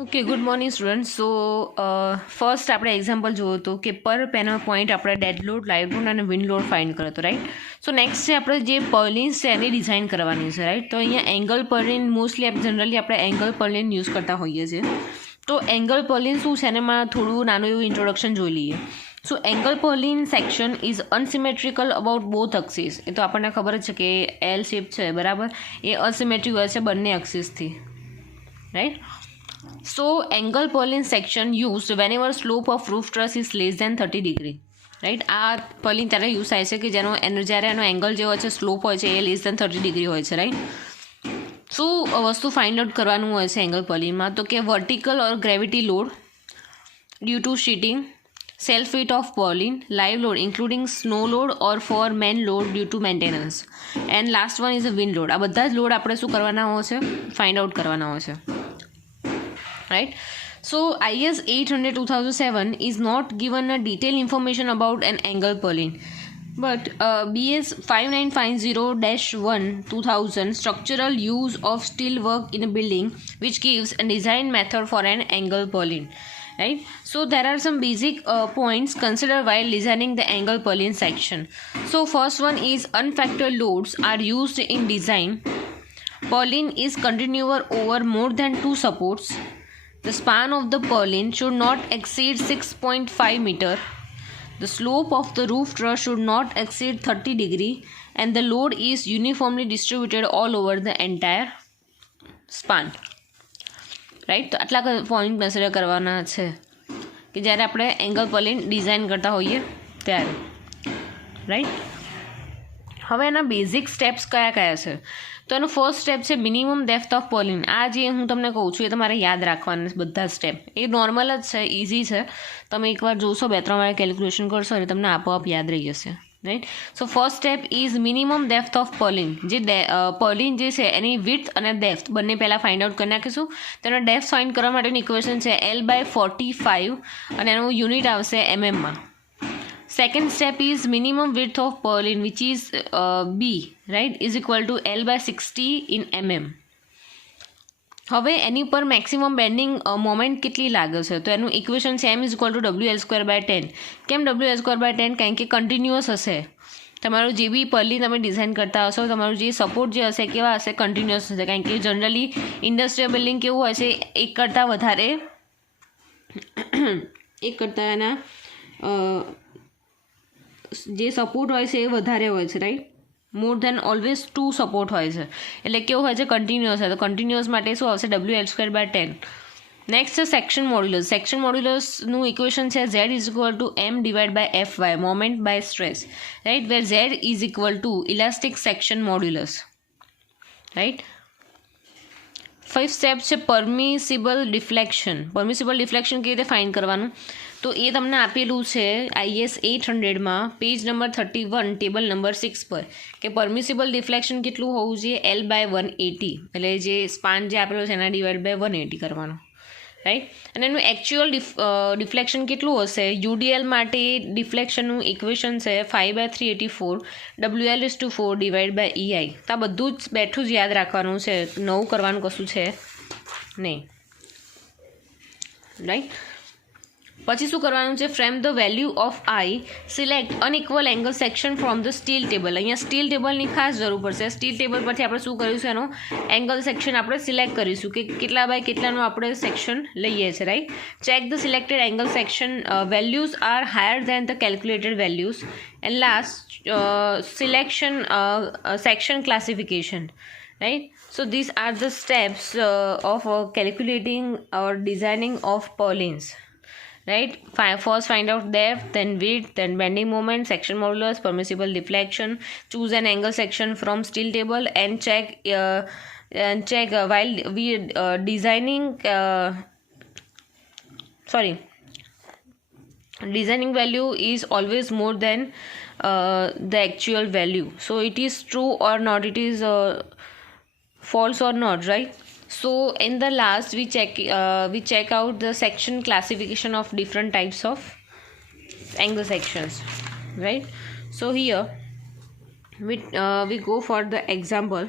Okay good morning student. So first આપણે example જોયું હતું કે પર પેનલ પોઈન્ટ આપણે ડેડ લોડ, લાઇવ લોડ અને વિન્ડ લોડ ફાઇન્ડ કર્યો હતો, રાઈટ. સો નેક્સ્ટ છે આપણે જે પર્લિન્સ છે એની ડિઝાઇન કરવાની છે, રાઈટ. તો અહીંયા એંગલ પર્લિન મોસ્ટલી જનરલી આપણે એંગલ પર્લિન યુઝ કરતા હોઈએ છીએ. તો એંગલ પર્લિન શું છે એમાં થોડું નાનું એવું ઇન્ટ્રોડક્શન જોઈ લઈએ. So angle purlin section is unsymmetrical about both axis. એ તો આપણને ખબર જ છે કે એલ શેપ છે, બરાબર, એ અનસિમેટ્રિક હોય છે બંને અક્સિસથી, right. So angle Perlin section used whenever slope of roof truss is less than 30 degree. Right. આ પર્લિન ત્યારે યુઝ થાય છે કે જ્યારે એનો એંગલ જે હોય છે, સ્લોપ હોય છે, એ લેસ દેન 30 ડિગ્રી હોય છે, રાઈટ. શું વસ્તુ ફાઇન્ડ આઉટ કરવાનું હોય છે એંગલ પર્લિનમાં? તો કે vertical or gravity load due to sheeting, self weight of purlin, live load including snow load or for man load due to maintenance, and last one is a wind load. આ બધા જ load આપણે શું કરવાના હોય છે? Find out કરવાના હોય છે, right. So IS 800/2007 is not given a detailed information about an angle purlin, but BS 5950-1/2000 structural use of steel work in a building, which gives a design method for an angle purlin, right. So there are some basic points considered while designing the angle purlin section. So first one is unfactored loads are used in design. Purlin is continuous over more than two supports. The span of the purlin should not exceed 6.5 meter. The slope of the roof truss should not exceed 30 degree, and the load is uniformly distributed all over the entire span. Right. તો આટલા point consider કરવાના છે કે જ્યારે આપણે angle પર્લિન design કરતા હોઈએ ત્યારે, રાઈટ. હવે એના બેઝિક સ્ટેપ્સ કયા કયા છે? તો એનું ફર્સ્ટ સ્ટેપ છે મિનિમમ ડેપ્થ ઓફ પર્લિન. આ જે હું તમને કહું છું એ તમારે યાદ રાખવાના બધા સ્ટેપ. એ નોર્મલ જ છે, ઇઝી છે. તમે એકવાર જોશો, 2-3 વાર કેલ્ક્યુલેશન કરશો એટલે તમને આપોઆપ યાદ રહી જશે, right. So first step is minimum depth of purlin. જે પર્લિન જે છે એની વિડ્થ અને ડેપ્થ બંને પહેલાં ફાઇન્ડ આઉટ કરી નાખીશું. તેનો ડેપ્થ ફાઇન્ડ કરવા માટેની ઇક્વેશન છે L/45 અને એનું યુનિટ આવશે mm. Second step is minimum width of purlin, which is B, right, is equal to L/60 in mm. હવે એની પર મેક્સિમમ બેન્ડિંગ મોમેન્ટ કેટલી લાગે છે? તો એનું ઇક્વેશન છે M is equal to WL²/10. કેમ WL²/10? કારણ કે કન્ટિન્યુઅસ હશે. તમારું જે બી પર્લિન તમે ડિઝાઇન કરતા હશો, તમારું જે સપોર્ટ જે હશે કેવા હશે? કન્ટિન્યુઅસ હશે. કારણ કે જનરલી ઇન્ડસ્ટ્રીયલ બિલ્ડિંગ કેવું હોય છે, એક કરતાં એના જે સપોર્ટ હોય છે એ વધારે હોય છે, રાઈટ. મોર દેન ઓલવેઝ 2 સપોર્ટ હોય છે, એટલે કેવું હોય છે? કન્ટિન્યુઅસ હોય. તો કન્ટિન્યુઅસ માટે શું આવશે? WL²/10. નેક્સ્ટ છે સેક્શન મોડ્યુલસ. સેક્શન મોડ્યુલસનું ઇક્વેશન છે Z is equal to M/Fy, moment by stress, right, where Z is equal to elastic section modulus, right. Fifth step છે પરમિસિબલ ડિફ્લેક્શન. પરમિસિબલ ડિફ્લેક્શન કેવી રીતે find કરવાનું? તો એ તમને આપેલું છે IS 800માં પેજ નંબર 31 ટેબલ નંબર 6 પર, કે પરમિસિબલ ડિફ્લેક્શન કેટલું હોવું જોઈએ? L/180, એટલે જે સ્પાન જે આપેલો છે એના /180 કરવાનો, રાઈટ. અને એનું એકચ્યુઅલ ડિફ્લેક્શન કેટલું હશે? UDL માટે ડિફ્લેક્શનનું ઇક્વેશન છે 5/384 WL/4/EI. તો આ બધું જ બેઠું જ યાદ રાખવાનું છે, નવું કરવાનું કશું છે નહીં, રાઈટ. પછી શું કરવાનું છે? Frame the value of I, select unequal angle section from the steel table. અહીંયા સ્ટીલ ટેબલની ખાસ જરૂર પડશે. સ્ટીલ ટેબલ પરથી આપણે શું કરીશું? એનો એંગલ સેક્શન આપણે સિલેક્ટ કરીશું કે કેટલા બાય કેટલાનું આપણે સેક્શન લઈએ છીએ, right. Check the selected angle section values are higher than the calculated values, and last selection section classification, right. So these are the steps of calculating or designing of purlins, right. First find out depth, then width, then bending moment, section modulus, permissible deflection. Choose an angle section from steel table and check while we designing designing value is always more than the actual value. So it is true or not, it is false or not, right. So in the last we check out the section classification of different types of angle sections, right. So here we go for the example,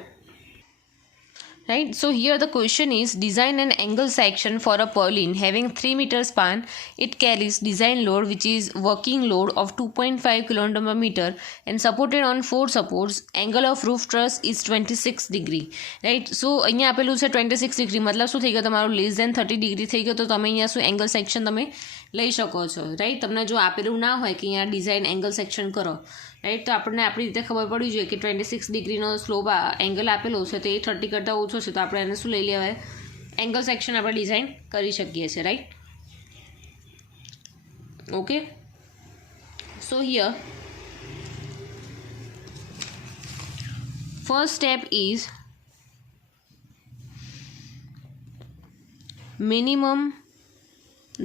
right? So here the question is, design an angle section for a purlin having 3 meter span. It carries design load which is working load of 2.5 kN per meter and supported on 4 supports. Angle of roof truss is 26 degree, right? So અહીંયા આપેલું છે 26 degree, મતલબ શું થઈ ગયો તમારું less than 30 degree થઈ ગયો, તો તમે અહીંયા શું એંગલ સેક્શન તમે લઈ શકો છો, રાઈટ? તમને જો આપેલું ના હોય કે અહીંયા ડિઝાઇન એંગલ સેક્શન કરો, રાઈટ, તો આપણને આપણી રીતે ખબર પડવી જોઈએ કે 26 ડિગ્રીનો સ્લોપ એંગલ આપેલો છે તો એ 30 કરતાં ઓછો છે, તો આપણે એને શું લઈ લેવાય, એંગલ સેક્શન આપણે ડિઝાઇન કરી શકીએ છીએ, right? Okay, so here first step is minimum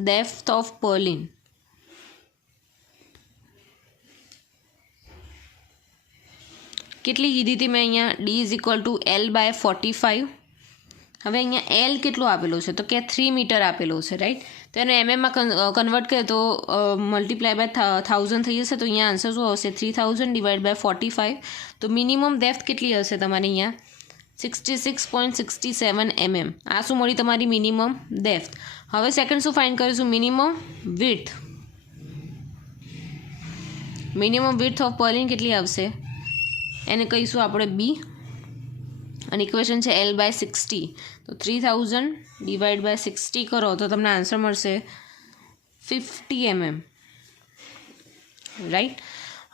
depth of purlin. કેટલી કીધી હતી મેં અહીંયા? D = L/45. હવે અહીંયા L કેટલું આપેલું છે? તો કે 3 મીટર આપેલું છે, રાઈટ? તો એને એમએમમાં કન્વર્ટ કરીએ તો મલ્ટીપ્લાય બાય 1000 થઈ જશે, તો અહીંયા આન્સર શું આવશે? 3000 / 45. તો મિનિમમ ડેપ્થ કેટલી હશે તમારી અહીંયા? 66.67 mm. આ શું મળી તમારી મિનિમમ ડેપ્થ. હવે સેકન્ડ શું ફાઇન્ડ કરીશું? Minimum width. Minimum width of purlin કેટલી આવશે? એને કહીશું આપણે B, અને ઇક્વેશન છે L/60. તો 3000 / 60 કરો તો તમને આન્સર મળશે 50 mm, રાઈટ?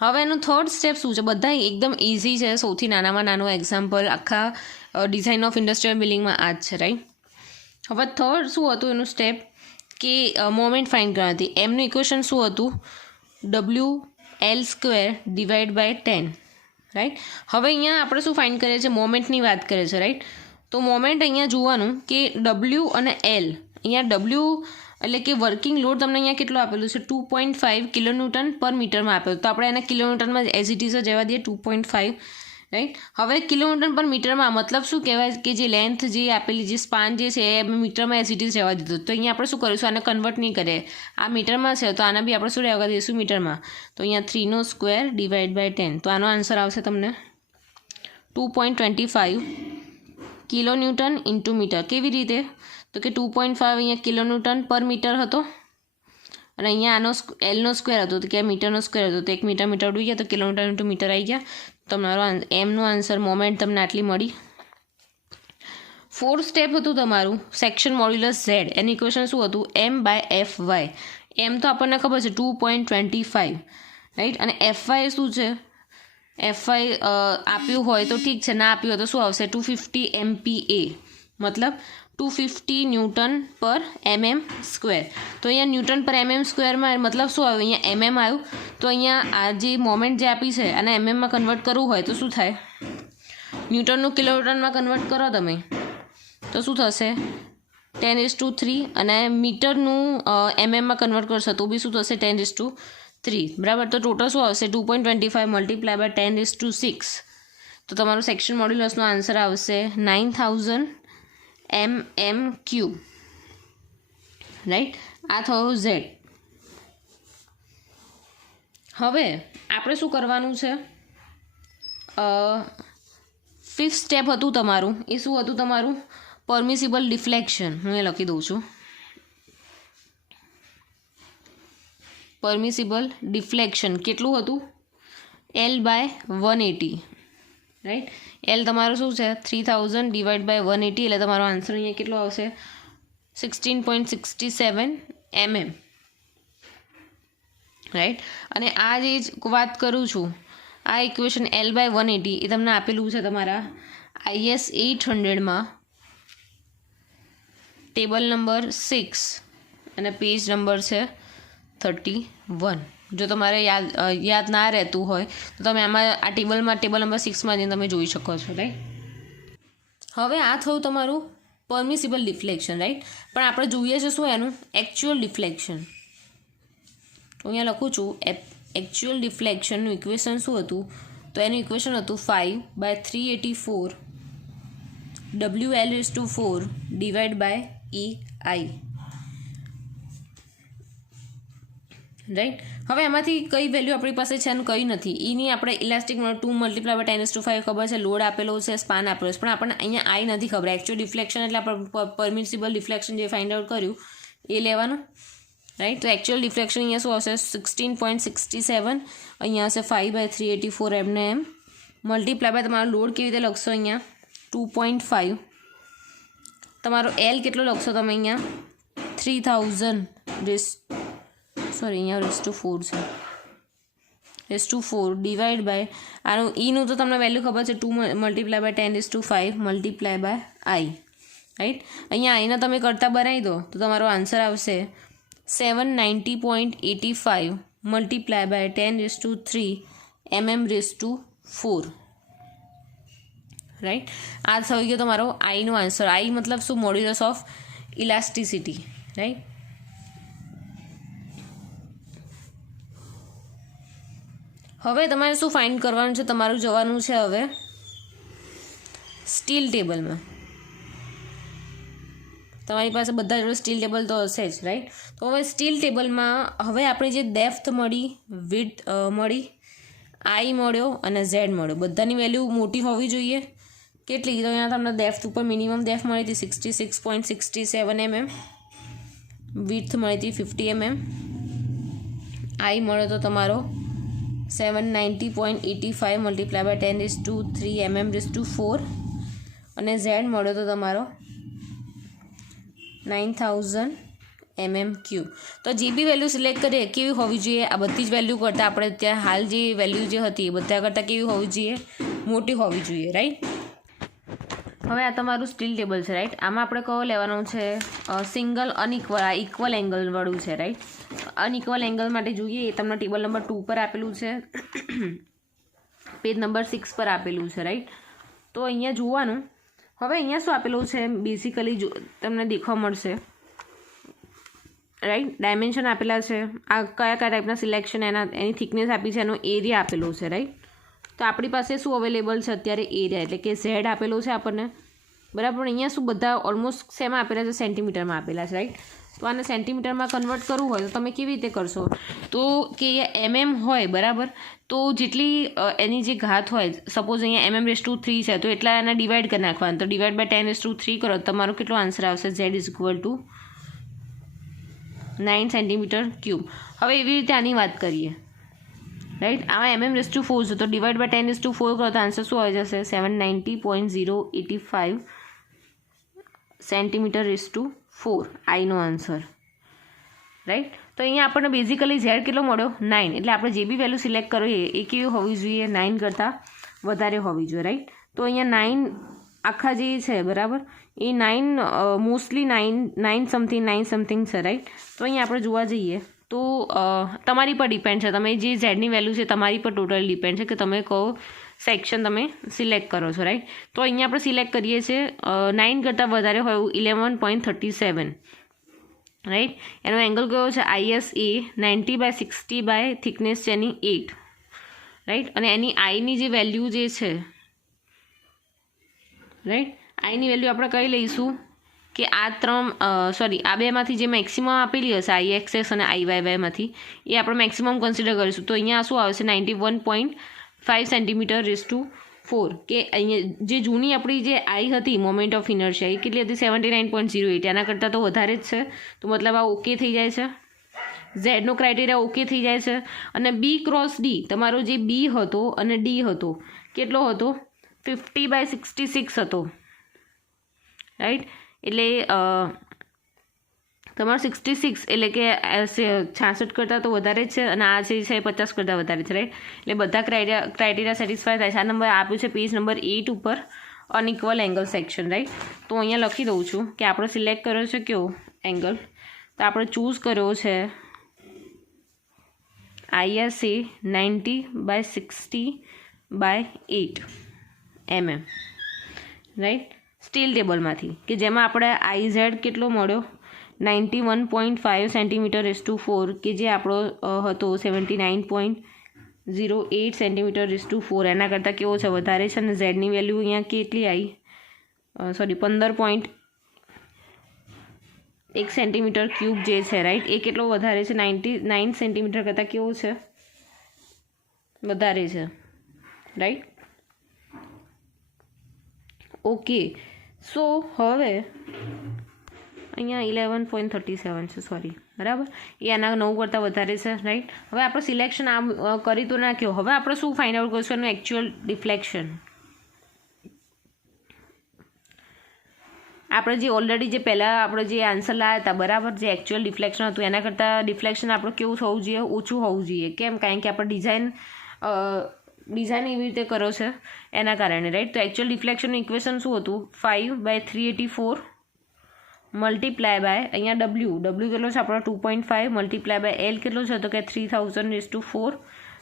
હવે એનું થર્ડ સ્ટેપ શું છે? બધા એકદમ ઇઝી છે, સૌથી નાનામાં નાનું એક્ઝામ્પલ આખા ડિઝાઇન ઓફ ઇન્ડસ્ટ્રીયલ બિલ્ડિંગમાં આ જ છે, રાઈટ? હવે થર્ડ શું હતું એનું સ્ટેપ? કે મોમેન્ટ ફાઇન્ડ કરવાની હતી. એમનું ઇક્વેશન શું હતું? WL² / 10, right? હવે અહીંયા આપણે શું ફાઇન્ડ કરીએ છીએ? મોમેન્ટની વાત કરીએ છીએ, રાઈટ? તો મોમેન્ટ અહીંયા જોવાનું કે W અને L. અહીંયા W એટલે કે વર્કિંગ લોડ તમને અહીંયા કેટલું આપેલું છે? 2.5 kN પર મીટરમાં આપેલું, તો આપણે એને કિલોમીટરમાં એઝ ઇટ ઇઝ જવા દઈએ 2.5, રાઈટ? હવે કિલોમીટર પર મીટરમાં મતલબ શું કહેવાય કે જે લેન્થ જે આપેલી જે સ્પાન જે છે એ મીટરમાં એઝ ઇટ ઇઝ જવા દીધું. તો અહીંયા આપણે શું કરીશું? આને કન્વર્ટ નહીં કરીએ, આ મીટરમાં છે તો આના બી આપણે શું રહેવા દઈશું? મીટરમાં. તો અહીંયા 3² / 10. તો આનો આન્સર આવશે તમને 2.25 kN × મીટર. કેવી રીતે? તો કે 2.5 અહીંયા કિલોન્યુટન પર મીટર હતો, અને અહીંયા આનો Lનો સ્ક્વેર હતો, તો કે મીટરનો સ્ક્વેર હતો, તો 1 મીટર ઉડી ગયા, તો કિલોમીટર × મીટર આવી ગયા. તમારો એમનો આન્સર મોમેન્ટ તમને આટલી મળી. ફોર્થ સ્ટેપ હતું તમારું સેક્શન મોડ્યુલસ Z. એની ઇક્વેશન શું હતું? M/Fy. એમ તો આપણને ખબર છે 2.25, રાઈટ? અને Fy શું છે? Fy આપ્યું હોય તો ઠીક છે, ના આપ્યું હોય તો શું આવશે? 250 MPa, મતલબ 250 Nm/mm². તો અહીંયા Nm/mm² મતલબ શું આવ્યું? અહીંયા mm આવ્યું, તો અહીંયા આ જે મોમેન્ટ જે આપી છે અને mmમાં કન્વર્ટ કરવું હોય તો શું થાય? ન્યૂટનનું કિલોમીટરમાં કન્વર્ટ કરો તમે તો શું થશે? 10⁻3, અને મીટરનું mmમાં કન્વર્ટ કરશો તો બી શું થશે? 10⁻3, બરાબર? તો ટોટલ શું આવશે? 2.25 × 10⁻6. તો તમારું સેક્શન મોડ્યુલસનો આન્સર આવશે 9000 mm³, રાઈટ? આ થયો Z. હવે આપણે શું કરવાનું છે? ફિફ્થ સ્ટેપ હતું તમારું, એ શું હતું તમારું? Permissible deflection. હું એ લખી દઉં છું. પરમિસિબલ ડિફ્લેક્શન કેટલું હતું? L/180, right? L તમારું શું છે? 3000 / 180, એટલે તમારો આન્સર અહીંયા કેટલો આવશે? 16.67 mm, રાઈટ? અને આ જે વાત કરું છું, આ ઇક્વેશન L/180 એ તમને આપેલું છે તમારા IS 800માં ટેબલ નંબર 6 અને પેજ નંબર છે 31. જો તમારે યાદ ના રહેતું હોય તો તમે આમાં આ ટેબલ નંબર 6માં જઈને તમે જોઈ શકો છો, રાઈટ? હવે આ થયું તમારું પરમિસિબલ ડિફ્લેક્શન, રાઈટ? પણ આપણે જોઈએ છે શું એનું? Actual deflection. તો અહીંયા લખું છું એકચ્યુઅલ ડિફ્લેક્શનનું ઇક્વેશન શું હતું? તો એનું ઇક્વેશન હતું 5/384 WL/4 / EI, રાઈટ. હવે એમાંથી કઈ વેલ્યુ આપણી પાસે છે અને કઈ નથી એની આપણે ઇલાસ્ટિક 2 × 10⁵ ખબર છે, લોડ આપેલો છે, સ્પાન આપેલો છે, પણ આપણને અહીંયા આઈ નથી ખબર. એકચ્યુઅલ ડિફ્લેક્શન એટલે આપણે પરમિસિબલ ડિફ્લેક્શન જે ફાઇન્ડ આઉટ કર્યું એ લેવાનું, રાઈટ. તો એકચ્યુઅલ ડિફ્લેક્શન અહીંયા શું આવશે 16.67, અહીંયા હશે 5/384 એમને એમ, મલ્ટીપ્લાય બાય તમારો લોડ કેવી રીતે લખશો અહીંયા 2.5, તમારો એલ કેટલો લખશો તમે અહીંયા 3000 અહીંયા ⁴ છે, ⁴ ડિવાઈડ બાય આનું ઈનું તો તમને વેલ્યુ ખબર છે 2 × 10⁵ મલ્ટીપ્લાય બાય આઈ, રાઈટ. અહીંયા આઈને તમે કરતા બનાવી દો તો તમારો આન્સર આવશે 790.85 મલ્ટીપ્લાય બાય 10⁻³ mm⁴, રાઈટ. આ થઈ ગયો તમારો આઈનો આન્સર. આઈ મતલબ શું? Modulus of elasticity, right. હવે તમારે શું ફાઇન્ડ કરવાનું છે? તમારું જવાનું છે હવે સ્ટીલ ટેબલમાં. તમારી પાસે બધા જોડે સ્ટીલ ટેબલ તો હશે જ, રાઈટ. તો હવે સ્ટીલ ટેબલમાં હવે આપણે જે ડેપ્થ મળી, વિડ્થ મળી, આઈ મળ્યો અને ઝેડ મળ્યો, બધાની વેલ્યુ મોટી હોવી જોઈએ. કેટલી? તો અહીંયા તમને ડેપ્થ ઉપર મિનિમમ ડેપ્થ મળી હતી 66.67 mm, વિડ્થ મળી હતી 50 mm, આઈ મળ્યો તો તમારો 790.85 મલ્ટીપ્લાય બાય 10⁻³ mm⁴, અને ઝેડ મળ્યો તો તમારો 9000 mm³. તો જે બી વેલ્યુ સિલેક્ટ કરીએ કેવી હોવી જોઈએ? આ બધી જ વેલ્યુ કરતાં આપણે ત્યાં હાલ જે વેલ્યુ જે હતી એ બધા કરતાં કેવી હોવી જોઈએ? મોટી હોવી જોઈએ, રાઈટ. હવે આ તમારું સ્ટીલ ટેબલ છે, રાઈટ. આમાં આપણે કયો લેવાનું છે? સિંગલ ઇક્વલ એંગલવાળું છે, રાઈટ. અનઇક્વલ એંગલ માટે જોઈએ એ તમને ટેબલ નંબર 2 પર આપેલું છે, પેજ નંબર 6 પર આપેલું છે, રાઈટ. તો અહીંયા જોવાનું. હવે અહીંયા શું આપેલું છે? બેઝિકલી જો તમને દેખવા મળશે, રાઈટ. ડાયમેન્શન આપેલા છે, આ કયા ટાઈપના સિલેક્શન, એની થિકનેસ આપી છે, એનો એરિયા આપેલો છે, રાઈટ. તો આપણી પાસે શું અવેલેબલ છે અત્યારે? એરિયા, એટલે કે ઝેડ આપેલો છે આપણને, બરાબર. અહીંયા શું બધા ઓલમોસ્ટ શેમાં આપેલા છે? સેન્ટીમીટરમાં આપેલા છે, રાઈટ. તો આને સેન્ટીમીટરમાં કન્વર્ટ કરવું હોય તો તમે કેવી રીતે કરશો? તો કે mm હોય, બરાબર, તો જેટલી એની જે ઘાત હોય, સપોઝ અહીંયા mm⁻³ છે તો એટલા એને ડિવાઈડ કરી નાખવાના. તો ડિવાઈડ બાય 10⁻³ કરો તો તમારો કેટલો આન્સર આવશે? Z = 9 cm³. હવે એવી રીતે આની વાત કરીએ, રાઈટ. આમાં mm⁻⁴ છે તો ડિવાઈડ બાય 10⁻⁴ કરો તો આન્સર શું આવી જશે? 790.085 cm⁴ આઈનો આન્સર, રાઈટ. તો અહીંયા આપણને બેઝિકલી ઝેડ કેટલો મળ્યો? 9. એટલે આપણે જે બી વેલ્યુ સિલેક્ટ કરીએ એ કેવી હોવી જોઈએ? 9 કરતાં વધારે હોવી જોઈએ, રાઈટ. તો અહીંયા 9 આખા જે છે, બરાબર, એ 9 મોસ્ટલી 9 સમથિંગ છે, રાઈટ. તો અહીંયા આપણે જોવા જઈએ તો તમારી પર ડિપેન્ડ છે, તમે જે ઝેડની વેલ્યુ છે તમારી પર ટોટલ ડિપેન્ડ છે કે તમે કયો સેક્શન તમે સિલેક્ટ કરો છો, રાઈટ. તો અહીંયા આપણે સિલેક્ટ કરીએ છીએ 9 કરતાં વધારે હોય એવું 11.37, રાઈટ. એનો એંગલ કયો છે? ISA 90/60 થિકનેસ છે એની 8, રાઈટ. અને એની આઈની જે વેલ્યુ જે છે, રાઈટ, આઈની વેલ્યુ આપણે કઈ લઈશું કે આ બેમાંથી જે મેક્સિમમ આપેલી હશે IXS અને IYYમાંથી એ આપણે મેક્સિમમ કન્સિડર કરીશું. તો અહીંયા શું આવશે? 91.5 cm⁴, કે અહીંયા જે જૂની આપણી જે આઈ હતી મોમેન્ટ ઓફ ઇનર્શિયા એ કેટલી હતી? 79.08. એના કરતાં તો વધારે જ છે, તો મતલબ આ ઓકે થઈ જાય છે. ઝેડનો ક્રાઇટેરિયા ઓકે થઈ જાય છે. અને B × D તમારો જે B હતો અને D હતો કેટલો હતો? 50/66 હતો, રાઈટ. એટલે તમારો 66 એટલે કે 66 કરતાં તો વધારે જ છે, અને આ જે છે 50 કરતાં વધારે છે, રાઈટ. એટલે બધા ક્રાઇટેરિયા સેટિસ્ફાય થાય છે. આ નંબર આપ્યું છે પેજ નંબર 8 ઉપર, અનઇક્વલ એંગલ સેક્શન, રાઈટ. તો અહીંયા લખી દઉં છું કે આપણે સિલેક્ટ કર્યો છે કયો એંગલ? તો આપણે ચૂઝ કર્યો છે ISA 90/60/8 mm, રાઈટ. સ્ટીલ ટેબલમાંથી કે જેમાં આપણે IZ કેટલો મળ્યો? 91.5 cm⁴, કે જે આપણો હતો 79.08 cm⁴. એના કરતાં કેવો છે? વધારે છે. અને ઝેડની વેલ્યુ અહીંયા કેટલી આવી? 15.8 1 સેન્ટીમીટર ક્યુબ જે છે રાઈટ એ કેટલો વધારે છે 99 સેન્ટીમીટર કરતાં કેવો છે વધારે છે રાઈટ ઓકે સો હવે અહીંયા 11.37 છે સોરી બરાબર એ આના 9 કરતાં વધારે છે રાઈટ હવે આપણે સિલેક્શન આમ કરી તો નાખ્યો હવે આપણે શું ફાઇન્ડ આઉટ કરીશું એનું એકચ્યુઅલ ડિફ્લેક્શન આપણે જે ઓલરેડી જે પહેલાં આપણે જે આન્સર લાવ્યા હતા બરાબર જે એકચ્યુઅલ ડિફ્લેક્શન હતું એના કરતાં ડિફ્લેક્શન આપણું કેવું થવું જોઈએ ઓછું હોવું જોઈએ કેમ કારણ કે આપણે ડિઝાઇન એવી રીતે કરો છે એના કારણે રાઈટ તો એકચ્યુઅલ ડિફ્લેક્શનનું ઇક્વેશન શું હતું 5/384 મલ્ટીપ્લાય બાય અહીંયા ડબલ્યુ કેટલો છે આપણો 2.5 મલ્ટીપ્લાય બાય એલ કેટલો છે તો કે 3000/4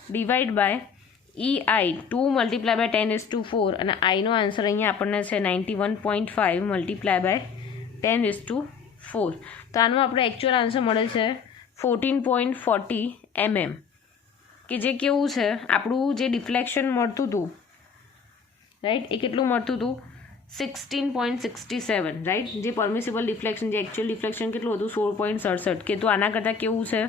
divide by EI 2 multiply by 10/4 અને આઈનો આન્સર અહીંયા આપણને છે 91.5 મલ્ટીપ્લાય બાય 10/4 તો આનો આપણે એકચ્યુઅલ આન્સર મળે છે 14.40 mm કે જે કેવું છે આપણું જે ડિફ્લેક્શન મળતું હતું રાઈટ એ કેટલું મળતું હતું 16.67 રાઈટ જે પરમિસિબલ ડિફ્લેક્શન જે એકચ્યુઅલ ડિફ્લેક્શન કેટલું હતું 16.67 કે તો આના કરતાં કેવું છે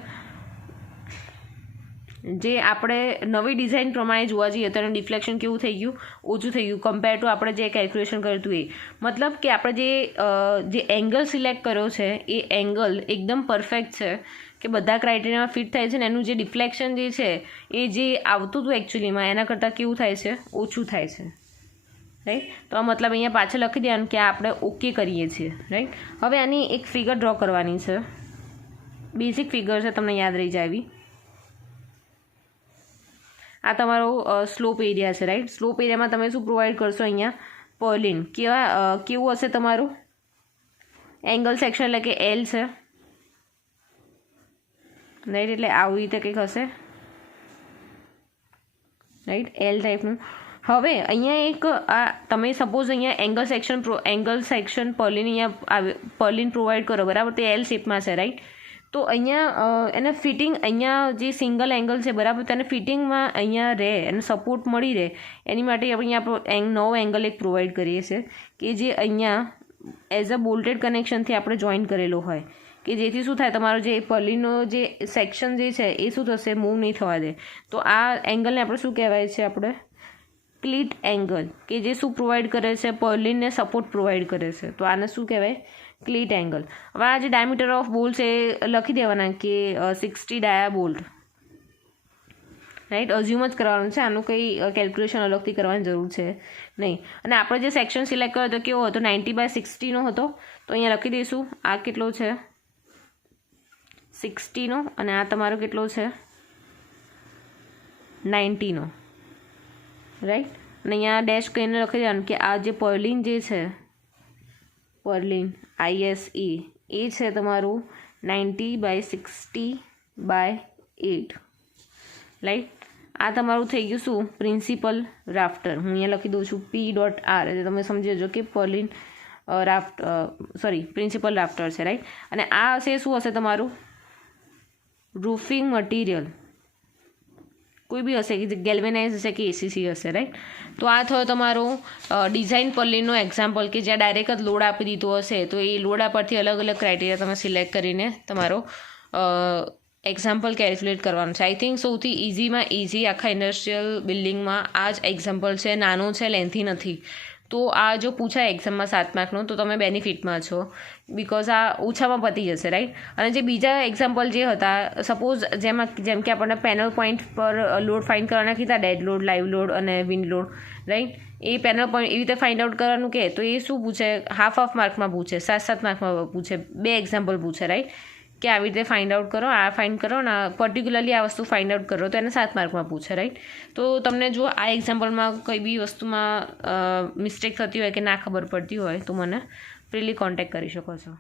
જે આપણે નવી ડિઝાઇન પ્રમાણે જોવા જઈએ તો એનું ડિફ્લેક્શન કેવું થઈ ગયું ઓછું થઈ ગયું કમ્પેર ટુ આપણે જે કેલ્ક્યુલેશન કર્યું હતું એ મતલબ કે આપણે જે એંગલ સિલેક્ટ કર્યો છે એ એંગલ એકદમ પરફેક્ટ છે કે બધા ક્રાઇટેરિયામાં ફિટ થાય છે ને એનું જે ડિફ્લેક્શન જે છે એ જે આવતું હતું એકચ્યુઅલીમાં એના કરતાં કેવું થાય છે ઓછું થાય છે રાઈટ તો આ મતલબ અહીંયા પાછળ લખી દેવાનું કે આપણે ઓકે કરીએ છીએ રાઈટ હવે આની એક ફિગર ડ્રો કરવાની છે બેઝિક ફિગર છે તમને યાદ રહી જાય એવી આ તમારો સ્લોપ એરિયા છે રાઈટ સ્લોપ એરિયામાં તમે શું પ્રોવાઈડ કરશો અહીંયા પર્લિન કેવું હશે તમારું એંગલ સેક્શન એટલે કે એલ છે રાઈટ એટલે આવી રીતે કંઈક હશે રાઈટ એલ ટાઈપનું હવે અહીંયા એક આ તમે સપોઝ અહીંયા એંગલ સેક્શન પર્લિન અહીંયા પર્લિન પ્રોવાઈડ કરો બરાબર તે એલ શેપમાં છે રાઈટ તો અહીંયા એને ફિટિંગ અહીંયા જે સિંગલ એંગલ છે બરાબર તેને ફિટિંગમાં અહીંયા રહે એને સપોર્ટ મળી રહે એની માટે આપણે અહીંયા નવો એંગલ એક પ્રોવાઈડ કરીએ છીએ કે જે અહીંયા એઝ અ બોલ્ટેડ કનેક્શનથી આપણે જોઈન કરેલો હોય કે જેથી શું થાય તમારો જે પર્લિનનો જે સેક્શન જે છે એ શું થશે મૂવ નહીં થવા દે તો આ એંગલને આપણે શું કહેવાય છે આપણે ક્લિટ એંગલ કે જે શું પ્રોવાઈડ કરે છે પર્લિનને સપોર્ટ પ્રોવાઈડ કરે છે તો આને શું કહેવાય ક્લિટ એંગલ હવે આ જે ડાયામીટર ઓફ બોલ્ટ છે એ લખી દેવાના કે 60 ડાયા બોલ્ટ રાઈટ અઝ્યુમ જ કરવાનું છે આનું કંઈ કેલ્ક્યુલેશન અલગથી કરવાની જરૂર છે નહીં અને આપણે જે સેક્શન સિલેક્ટ કર્યો હતો કેવો હતો 90/60નો હતો તો અહીંયા લખી દઈશું આ કેટલો છે 60નો અને આ તમારો કેટલો છે 90નો રાઈટ અને અહીંયા ડેશ કરીને લખી દેવાનું કે આ જે પર્લિન જે છે પર્લિન ISE એ છે તમારું 90/60/8 રાઈટ આ તમારું થઈ ગયું શું પ્રિન્સિપલ રાફ્ટર હું અહીંયા લખી દઉં છું P.R એટલે તમે સમજી જજો કે પર્લિન પ્રિન્સિપલ રાફ્ટર છે રાઈટ અને આ હશે શું હશે તમારું રૂફિંગ મટીરિયલ કોઈ બી હશે કે ગેલ્વેનાઇઝ હશે કે ACC હશે રાઈટ તો આ થયો તમારો ડિઝાઇન પર્લિનનો એક્ઝામ્પલ કે જ્યાં ડાયરેક્ટ જ લોડ આપી દીધો હશે તો એ લોડ પરથી અલગ અલગ ક્રાઇટેરિયા તમે સિલેક્ટ કરીને તમારો એક્ઝામ્પલ કેલ્ક્યુલેટ કરવાનું છે આઈ થિંક સૌથી ઇઝીમાં ઇઝી આખા ઇન્ડસ્ટ્રીયલ બિલ્ડિંગમાં આ જ એક્ઝામ્પલ છે નાનો છે લેન્થી નથી તો આ જો પૂછાય એક્ઝામમાં 7 માર્કનું તો તમે બેનિફિટમાં છો બિકોઝ આ ઓછામાં પતી જશે રાઈટ અને જે બીજા એક્ઝામ્પલ જે હતા સપોઝ જેમ કે આપણને પેનલ પોઈન્ટ પર લોડ ફાઇન્ડ કરવાના કીધા ડેડ લોડ લાઈવ લોડ અને વિન્ડ લોડ રાઈટ એ પેનલ પોઈન્ટ એવી રીતે ફાઇન્ડ આઉટ કરવાનું કે તો એ શું પૂછે હાફ માર્કમાં પૂછે 7 માર્કમાં પૂછે 2 એક્ઝામ્પલ પૂછે રાઈટ કે આવી રીતે ફાઇન્ડ આઉટ કરો આ ફાઇન્ડ કરો ને પર્ટિક્યુલરલી આ વસ્તુ ફાઇન્ડ આઉટ કરો તો એને 7 માર્કમાં પૂછે રાઈટ તો તમને જો આ એક્ઝામ્પલમાં કંઈ બી વસ્તુમાં મિસ્ટેક થતી હોય કે ના ખબર પડતી હોય તો મને ફ્રીલી કોન્ટેક્ટ કરી શકો છો